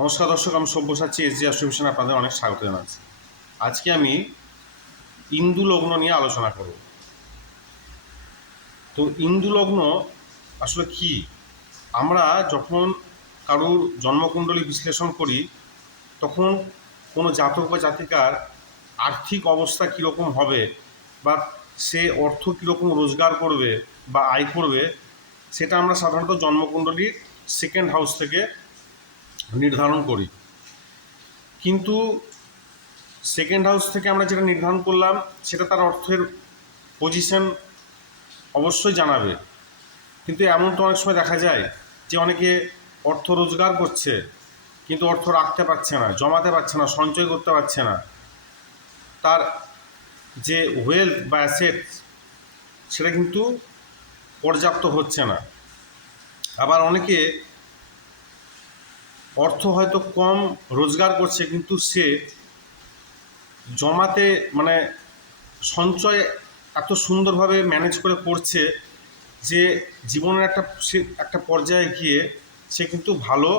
নমস্কার দর্শক, আমি সব্যসাচী এসজি অ্যাস্ট্রোভিশনে আপনাদের অনেক স্বাগত জানাচ্ছি। আজকে আমি ইন্দু লগ্ন নিয়ে আলোচনা করব। তো ইন্দু লগ্ন আসলে কি? আমরা যখন কারুর জন্মকুণ্ডলী বিশ্লেষণ করি তখন কোনো জাতক বা জাতিকার আর্থিক অবস্থা কীরকম হবে বা সে অর্থ কীরকম রোজগার করবে বা আয় করবে, সেটা আমরা সাধারণত জন্মকুণ্ডলীর সেকেন্ড হাউস থেকে নির্ধারণ করি। কিন্তু সেকেন্ড হাউস থেকে আমরা যেটা নির্ধারণ করলাম সেটা তার অর্থের পজিশন অবশ্যই জানাবে, কিন্তু এমন তো অনেক সময় দেখা যায় যে অনেকে অর্থ রোজগার করছে কিন্তু অর্থ রাখতে পারছে না, জমাতে পারছে না, সঞ্চয় করতে পারছে না, তার যে ওয়েলথ বা অ্যাসেট সেটা কিন্তু পর্যাপ্ত হচ্ছে না। আবার অনেকে অর্থ হয়তো কম রোজগার করছে কিন্তু সে জমাতে সঞ্চয় এত সুন্দরভাবে ম্যানেজ করে করছে যে জীবনের একটা পর্যায়ে গিয়ে সে কিন্তু ভালো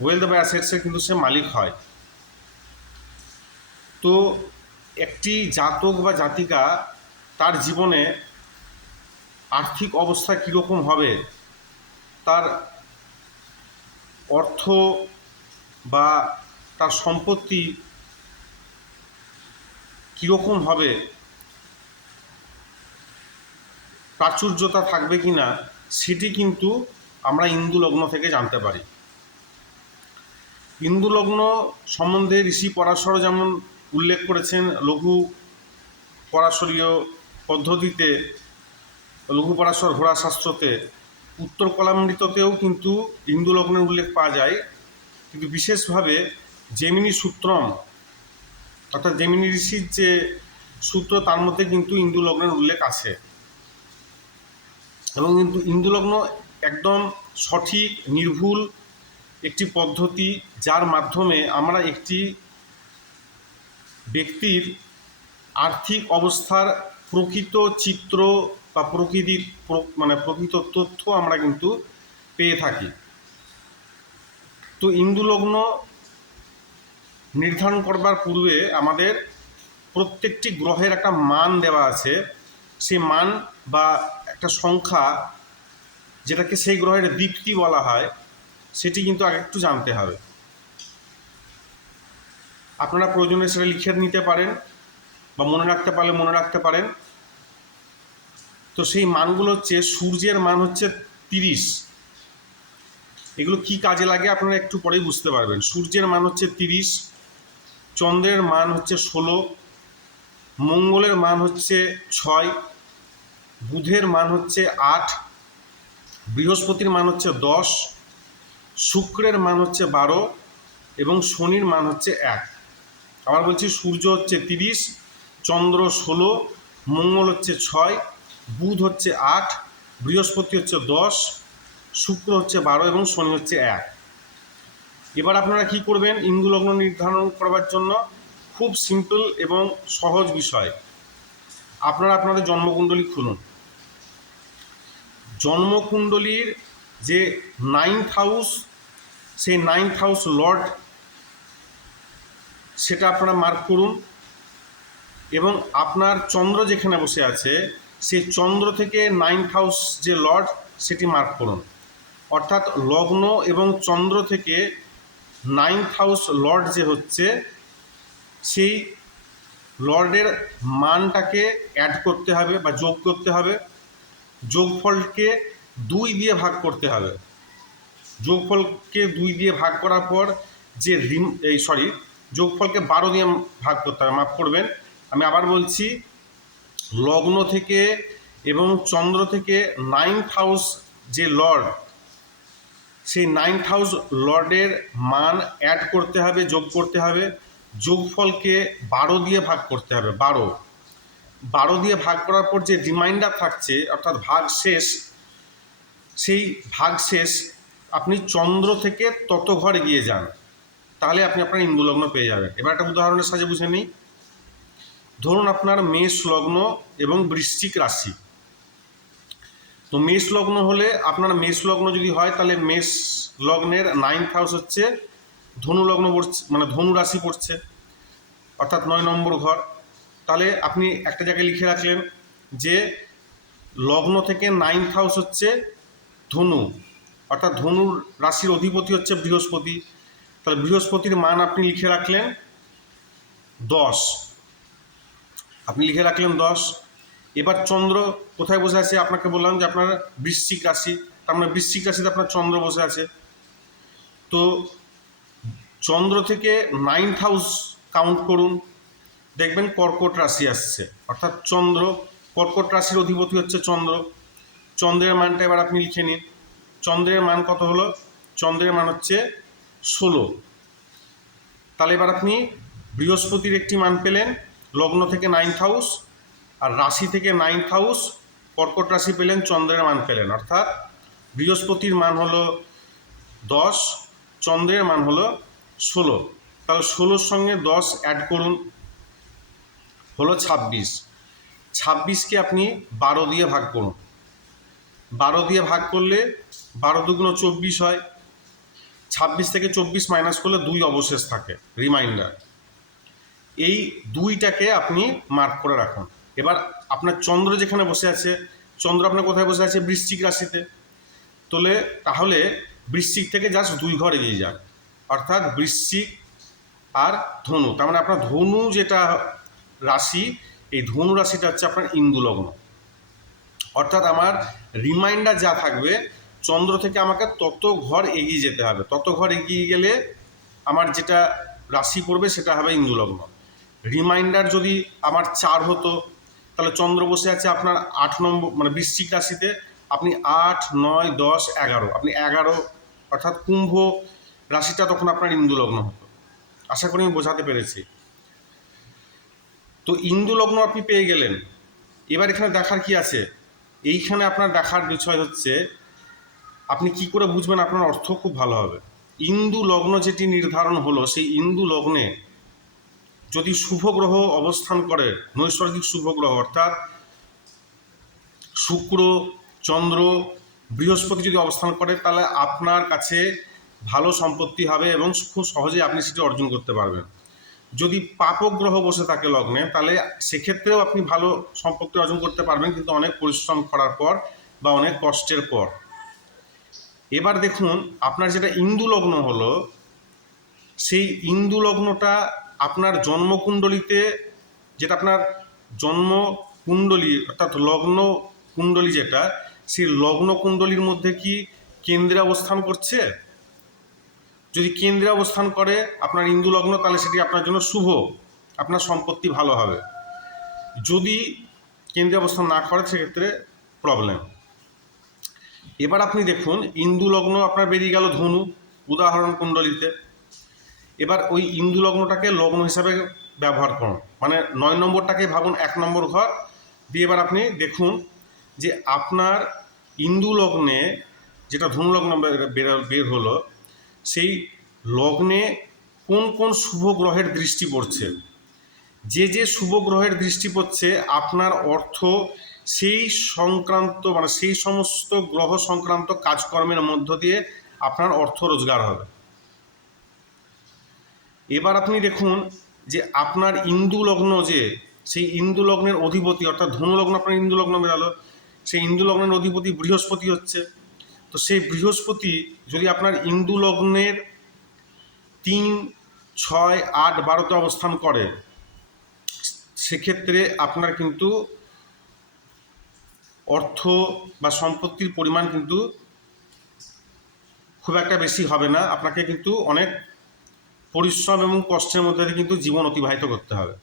ওয়েলথ বা অ্যাসেটসের কিন্তু সে মালিক হয়। তো একটি জাতক বা জাতিকা তার জীবনে আর্থিক অবস্থা কীরকম হবে, তার অর্থ বা তার সম্পত্তি কীরকম হবে, প্রাচুর্যতা থাকবে কি না, সেটি কিন্তু আমরা ইন্দু লগ্ন থেকে জানতে পারি। ইন্দু লগ্ন সম্বন্ধে ঋষি পরাশর যেমন উল্লেখ করেছেন লঘু পরাশরীয় পদ্ধতিতে, লঘু পরাশর ঘোড়াশাস্ত্রতে, উত্তর কলামৃততেও কিন্তু ইন্দু লগ্নের উল্লেখ পাওয়া যায়। কিন্তু বিশেষভাবে জেমিনি সূত্রম অর্থাৎ জেমিনি ঋষির যে সূত্র তার মধ্যে কিন্তু ইন্দু লগ্নের উল্লেখ আছে। এবং কিন্তু ইন্দু লগ্ন একদম সঠিক নির্ভুল একটি পদ্ধতি, যার মাধ্যমে আমরা একটি ব্যক্তির আর্থিক অবস্থার প্রকৃত চিত্র বা প্রকৃত তথ্য আমরা কিন্তু পেয়ে থাকি। তো ইন্দু লগ্ন নির্ধারণ করবার পূর্বে আমাদের প্রত্যেকটি গ্রহের একটা মান দেওয়া আছে। সেই মান বা একটা সংখ্যা, যেটাকে সেই গ্রহের দীপ্তি বলা হয়, সেটি কিন্তু আগে একটু জানতে হবে। আপনারা প্রয়োজনে সেটা লিখে নিতে পারেন বা মনে রাখতে পারলে মনে রাখতে পারেন। তো সেই মানগুলো হচ্ছে, সূর্যের মান হচ্ছে 30। এগুলো কি কাজে লাগে আপনারা একটু পরেই বুঝতে পারবেন। সূর্যের মান হচ্ছে 30, চন্দ্রের মান হচ্ছে 16, মঙ্গলের মান হচ্ছে 6, বুধের মান হচ্ছে 8, বৃহস্পতির মান হচ্ছে 10, শুক্রের মান হচ্ছে 12 এবং শনির মান হচ্ছে 1। আবার বলছি, সূর্য হচ্ছে 30, চন্দ্র 16, মঙ্গল হচ্ছে 6, বুধ হচ্ছে 8, বৃহস্পতি হচ্ছে 10, শুক্র হচ্ছে 12 এবং শনি হচ্ছে 1। এবার আপনারা কি করবেন ইন্দু লগ্ন নির্ধারণ করবার জন্য? খুব সিম্পল এবং সহজ বিষয়। আপনারা আপনাদের জন্মকুণ্ডলী খুলুন। জন্মকুণ্ডলীর যে 9th হাউস, সেই 9th হাউস লর্ড, সেটা আপনারা মার্ক করুন। এবং আপনার চন্দ্র যেখানে বসে আছে সেই চন্দ্র থেকে 9th হাউস যে লর্ড, সেটি মার্ক করুন। অর্থাৎ লগ্ন এবং চন্দ্র থেকে 9th হাউস লর্ড যে হচ্ছে, সেই লর্ডের মানটাকে অ্যাড করতে হবে বা যোগ করতে হবে। যোগফলকে 2 দিয়ে ভাগ করতে হবে। যোগফলকে 2 দিয়ে ভাগ করার পর যে যোগফলকে 12 দিয়ে ভাগ করতে হবে, মাফ করবেন, আমি আবার বলছি। লগ্ন থেকে এবং চন্দ্র থেকে 9th হাউস যে লর্ড, সেই 9th হাউস লর্ডের মান অ্যাড করতে হবে, যোগ করতে হবে। যোগফলকে 12 দিয়ে ভাগ করতে হবে। 12 দিয়ে ভাগ করার পর যে রিমাইন্ডার থাকছে, অর্থাৎ ভাগ শেষ, সেই ভাগ শেষ আপনি চন্দ্র থেকে তত ঘর এগিয়ে যান, তাহলে আপনি আপনার ইন্দু লগ্ন পেয়ে যাবেন। এবার একটা উদাহরণের সাহায্যে বুঝে নিই। ধরুন আপনার মেষ লগ্ন এবং বৃশ্চিক রাশি। তো মেষ লগ্ন হলে, আপনার মেষ লগ্ন যদি হয় তাহলে মেষ লগ্নের 9th হাউস হচ্ছে ধনু লগ্ন পড়ছে, মানে ধনু রাশি পড়ছে, অর্থাৎ 9 নম্বর ঘর। তাহলে আপনি একটা জায়গায় লিখে রাখলেন যে লগ্ন থেকে 9th হাউস হচ্ছে ধনু, অর্থাৎ ধনুর রাশির অধিপতি হচ্ছে বৃহস্পতি। তাহলে বৃহস্পতির মান আপনি লিখে রাখলেন 10, আপনি লিখে রাখলেন 10। এবার চন্দ্র কোথায় বসে আছে? আপনাকে বললাম যে আপনার বৃশ্চিক রাশি, তার মানে বৃশ্চিক রাশিতে আপনার চন্দ্র বসে আছে। তো চন্দ্র থেকে 9th হাউস কাউন্ট করুন, দেখবেন কর্কট রাশি আসছে, অর্থাৎ চন্দ্র, কর্কট রাশির অধিপতি হচ্ছে চন্দ্র। চন্দ্রের মানটা এবার আপনি লিখে নিন। চন্দ্রের মান কত হলো? চন্দ্রের মান হচ্ছে 16। তাহলে এবার আপনি বৃহস্পতির একটি মান পেলেন লগ্ন থেকে 9th হাউস, আর রাশি থেকে 9th হাউস কর্কট রাশি পেলেন, চন্দ্রের মান পেলেন, অর্থাৎ বৃহস্পতির মান হলো 10, চন্দ্রের মান হলো 16। তাহলে 16-র সঙ্গে 10 অ্যাড করুন, হলো 26। 26কে আপনি 12 দিয়ে ভাগ করুন। 12 দিয়ে ভাগ করলে 12 দুগুণ 24 হয়। 26 থেকে 24 মাইনাস করলে 2 অবশেষ থাকে, রিমাইন্ডার। এই 2টাকে আপনি মার্ক করে রাখুন। এবার আপনার চন্দ্র যেখানে বসে আছে, চন্দ্র আপনার কোথায় বসে আছে? বৃশ্চিক রাশিতে। তাহলে বৃশ্চিক থেকে জাস্ট 2 ঘর এগিয়ে যান, অর্থাৎ বৃশ্চিক আর ধনু। তার মানে আপনার ধনু যেটা রাশি, এই ধনু রাশিটা হচ্ছে আপনার ইন্দু লগ্ন। অর্থাৎ আমার রিমাইন্ডার যা থাকবে, চন্দ্র থেকে আমাকে তত ঘর এগিয়ে যেতে হবে, তত ঘর এগিয়ে গেলে আমার যেটা রাশি পড়বে সেটা হবে ইন্দু লগ্ন। রিমাইন্ডার যদি আমার 4 হতো, তাহলে চন্দ্র বসে আছে আপনার 8 নম্বর, মানে বৃশ্চিক রাশিতে। আপনি 8, 9, 10, 11, আপনি 11, অর্থাৎ কুম্ভ রাশিটা তখন আপনার ইন্দু লগ্ন হতো। আশা করি আমি বোঝাতে পেরেছি। তো ইন্দু লগ্ন আপনি পেয়ে গেলেন। এবার এখানে দেখার কি আছে? এইখানে আপনার দেখার বিষয় হচ্ছে আপনি কি করে বুঝবেন আপনার অর্থ খুব ভালো হবে। ইন্দু লগ্ন যেটি নির্ধারণ হলো, সেই ইন্দু লগ্নে যদি শুভ গ্রহ অবস্থান করে, নৈসর্গিক শুভ গ্রহ, অর্থাৎ শুক্র, চন্দ্র, বৃহস্পতি যদি অবস্থান করে, তাহলে আপনার কাছে ভালো সম্পত্তি হবে এবং খুব সহজেই আপনি সেটি অর্জন করতে পারবেন। যদি পাপক গ্রহ বসে থাকে লগ্নে, তাহলে সেক্ষেত্রেও আপনি ভালো সম্পত্তি অর্জন করতে পারবেন, কিন্তু অনেক পরিশ্রম করার পর বা অনেক কষ্টের পর। এবার দেখুন আপনার যেটা ইন্দু লগ্ন হলো, সেই ইন্দু লগ্নটা আপনার জন্মকুণ্ডলিতে, যেটা আপনার জন্মকুণ্ডলী অর্থাৎ লগ্ন কুণ্ডলী যেটা, সেই লগ্ন কুণ্ডলীর মধ্যে কি কেন্দ্রে অবস্থান করছে? যদি কেন্দ্রে অবস্থান করে আপনার ইন্দু লগ্ন, তাহলে সেটি আপনার জন্য শুভ, আপনার সম্পত্তি ভালো হবে। যদি কেন্দ্রে অবস্থান না করে, সেক্ষেত্রে প্রবলেম। এবার আপনি দেখুন ইন্দু লগ্ন আপনার বেরিয়ে গেল ধনু উদাহরণ কুণ্ডলিতে। এবার ওই ইন্দু লগ্নটাকে লগ্ন হিসাবে ব্যবহার করুন, মানে 9 নম্বরটাকে ভাবুন 1 নম্বর ঘর দিয়ে। এবার আপনি দেখুন যে আপনার ইন্দু লগ্নে, যেটা ধনু লগ্ন বের হলো, সেই লগ্নে কোন কোন শুভ গ্রহের দৃষ্টি পড়ছে। যে যে শুভ গ্রহের দৃষ্টি পড়ছে, আপনার অর্থ সেই সংক্রান্ত, মানে সেই সমস্ত গ্রহ সংক্রান্ত কাজকর্মের মধ্য দিয়ে আপনার অর্থ রোজগার হবে। এবার আপনি দেখুন যে আপনার ইন্দু লগ্ন, যে সেই ইন্দু লগ্নের অধিপতি, অর্থাৎ ধনু লগ্ন আপনার ইন্দু লগ্ন বেরালো, সেই ইন্দু লগ্নের অধিপতি বৃহস্পতি হচ্ছে। তো সেই বৃহস্পতি যদি আপনার ইন্দু লগ্নের 3, 6, 8, 12তে অবস্থান করে, সেক্ষেত্রে আপনার কিন্তু অর্থ বা সম্পত্তির পরিমাণ কিন্তু খুব একটা বেশি হবে না। আপনাকে কিন্তু অনেক পরিশ্রম এবং কষ্টের মধ্যে দিয়ে কিন্তু জীবন অতিবাহিত করতে হবে।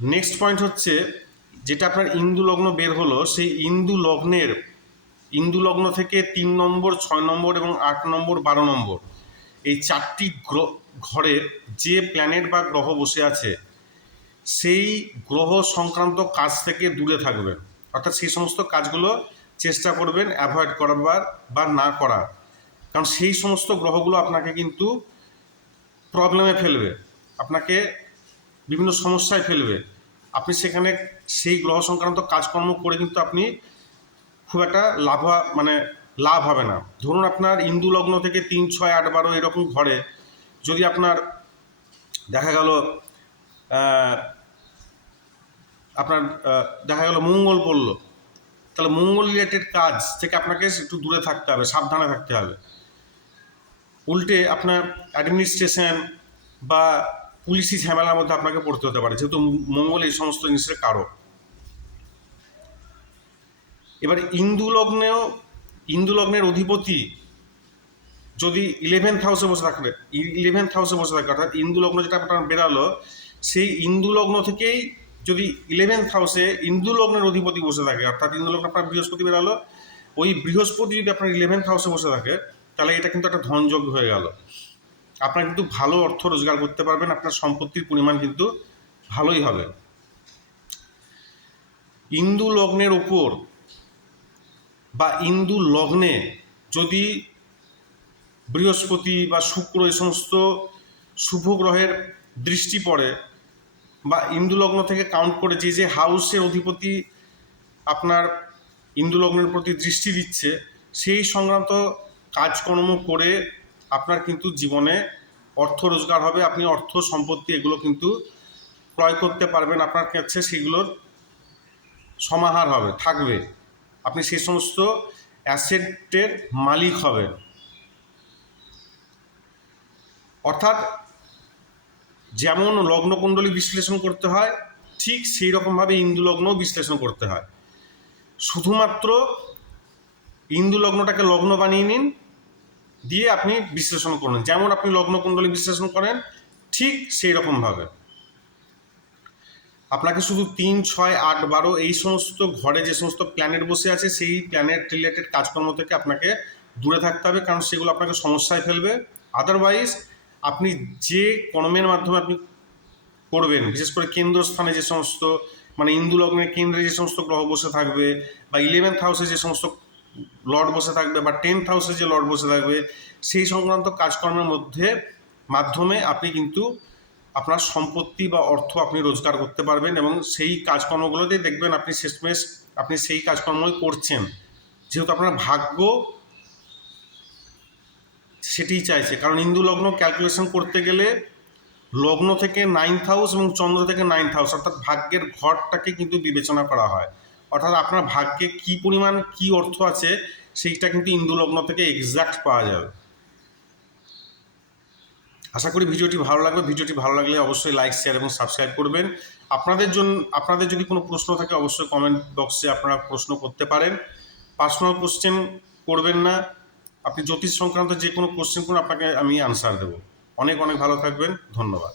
নেক্সট পয়েন্ট হচ্ছে, যেটা আপনার ইন্দু লগ্ন বের হলো, সেই ইন্দু লগ্ন থেকে 3 নম্বর, 6 নম্বর এবং 8 নম্বর, 12 নম্বর, এই 4টি ঘরের যে প্ল্যানেট বা গ্রহ বসে আছে, সেই গ্রহ সংক্রান্ত কাজ থেকে দূরে থাকবেন, অর্থাৎ সেই সমস্ত কাজগুলো চেষ্টা করবেন অ্যাভয়েড করবার বা না করার। কারণ সেই সমস্ত গ্রহগুলো আপনাকে কিন্তু প্রবলেমে ফেলবে, আপনাকে বিভিন্ন সমস্যায় ফেলবে। আপনি সেখানে সেই গ্রহ সংক্রান্ত কাজকর্ম করে কিন্তু আপনি খুব একটা লাভ হবে না। ধরুন আপনার ইন্দু লগ্ন থেকে 3, 6, 8, 12 এরকম ঘরে যদি আপনার দেখা গেল দেখা গেল মঙ্গল পড়ল, তাহলে মঙ্গল রিলেটেড কাজ থেকে আপনাকে একটু দূরে থাকতে হবে, সাবধানে থাকতে হবে। উল্টে আপনার অ্যাডমিনিস্ট্রেশন বা পুলিশি ঝামেলার মধ্যে আপনাকে পড়তে হতে পারে, যেহেতু মঙ্গল এই সমস্ত জিনিসের কারক। এবার ইন্দু লগ্নের অধিপতি যদি 11th হাউসে বসে থাকে, অর্থাৎ ইন্দু লগ্ন যেটা আপনার বেরালো, সেই ইন্দু লগ্ন থেকেই যদি 11th হাউসে ইন্দু লগ্নের অধিপতি বসে থাকে, অর্থাৎ ইন্দু লগ্ন আপনার বৃহস্পতি বেরালো, ওই বৃহস্পতি যদি আপনার 11th হাউসে বসে থাকে, তাহলে এটা কিন্তু একটা ধনযোগ হয়ে গেল। আপনার কিন্তু ভালো অর্থ রোজগার করতে পারবেন, আপনার সম্পত্তির পরিমাণ কিন্তু ভালোই হবে। ইন্দু লগ্নের ওপর বা ইন্দু লগ্নে যদি বৃহস্পতি বা শুক্র এই সমস্ত শুভ গ্রহের দৃষ্টি পড়ে, বা ইন্দু লগ্ন থেকে কাউন্ট করে যে হাউসের অধিপতি আপনার ইন্দু লগ্নের প্রতি দৃষ্টি দিচ্ছে, সেই সংক্রান্ত কাজকর্ম করে আপনার কিন্তু জীবনে অর্থ রোজগার হবে, আপনি অর্থ সম্পত্তি এগুলো কিন্তু ক্রয় করতে পারবেন, আপনার কাছে সেগুলোর সমাহার হবে, থাকবে, আপনি সেই সমস্ত অ্যাসেটের মালিক হবেন। অর্থাৎ যেমন লগ্নকুণ্ডলী বিশ্লেষণ করতে হয়, ঠিক সেই রকমভাবে ইন্দু লগ্নও বিশ্লেষণ করতে হয়। শুধুমাত্র ইন্দু লগ্নটাকে লগ্ন বানিয়ে নিন, দিয়ে আপনি বিশ্লেষণ করুন, যেমন আপনি লগ্নকুণ্ডলী বিশ্লেষণ করেন ঠিক সেই রকমভাবে। আপনাকে শুধু 3, 6, 8, 12 এই সমস্ত ঘরে যে সমস্ত প্ল্যানেট বসে আছে, সেই প্ল্যানেট রিলেটেড কাজকর্ম থেকে আপনাকে দূরে থাকতে হবে, কারণ সেগুলো আপনাকে সমস্যায় ফেলবে। আদারওয়াইজ আপনি যে কর্মের মাধ্যমে আপনি করবেন, বিশেষ করে কেন্দ্রস্থানে যে সমস্ত, মানে ইন্দু লগ্নের কেন্দ্রে যে সমস্ত গ্রহ বসে থাকবে, বা 11th হাউসে যে সমস্ত লর্ড বসে থাকবে, বা 10th হাউসে যে লর্ড বসে থাকবে, সেই সংক্রান্ত কাজকর্মের মাধ্যমে আপনি কিন্তু আপনার সম্পত্তি বা অর্থ আপনি রোজগার করতে পারবেন, এবং সেই কাজকর্মগুলোতেই দেখবেন আপনি শেষমেশ আপনি সেই কাজকর্মই করছেন, যেহেতু আপনার ভাগ্য সেটিই চাইছে। কারণ ইন্দু লগ্ন ক্যালকুলেশন করতে গেলে লগ্ন থেকে 9th হাউস এবং চন্দ্র থেকে 9th হাউস, অর্থাৎ ভাগ্যের ঘরটাকে কিন্তু বিবেচনা করা হয়। অর্থাৎ আপনার ভাগ্যে কী পরিমাণ কী অর্থ আছে, সেইটা কিন্তু ইন্দু লগ্ন থেকে এক্স্যাক্ট পাওয়া যাবে। আশা করি ভিডিওটি ভালো লাগবে। ভিডিওটি ভালো লাগলে অবশ্যই লাইক, শেয়ার এবং সাবস্ক্রাইব করবেন। আপনাদের যদি কোনো প্রশ্ন থাকে, অবশ্যই কমেন্ট বক্সে আপনারা প্রশ্ন করতে পারেন। পার্সোনাল কোশ্চেন করবেন না, আপনি জ্যোতিষ সংক্রান্ত যে কোনো কোশ্চেন করুন, আপনাকে আমি আনসার দেবো। অনেক অনেক ভালো থাকবেন, ধন্যবাদ।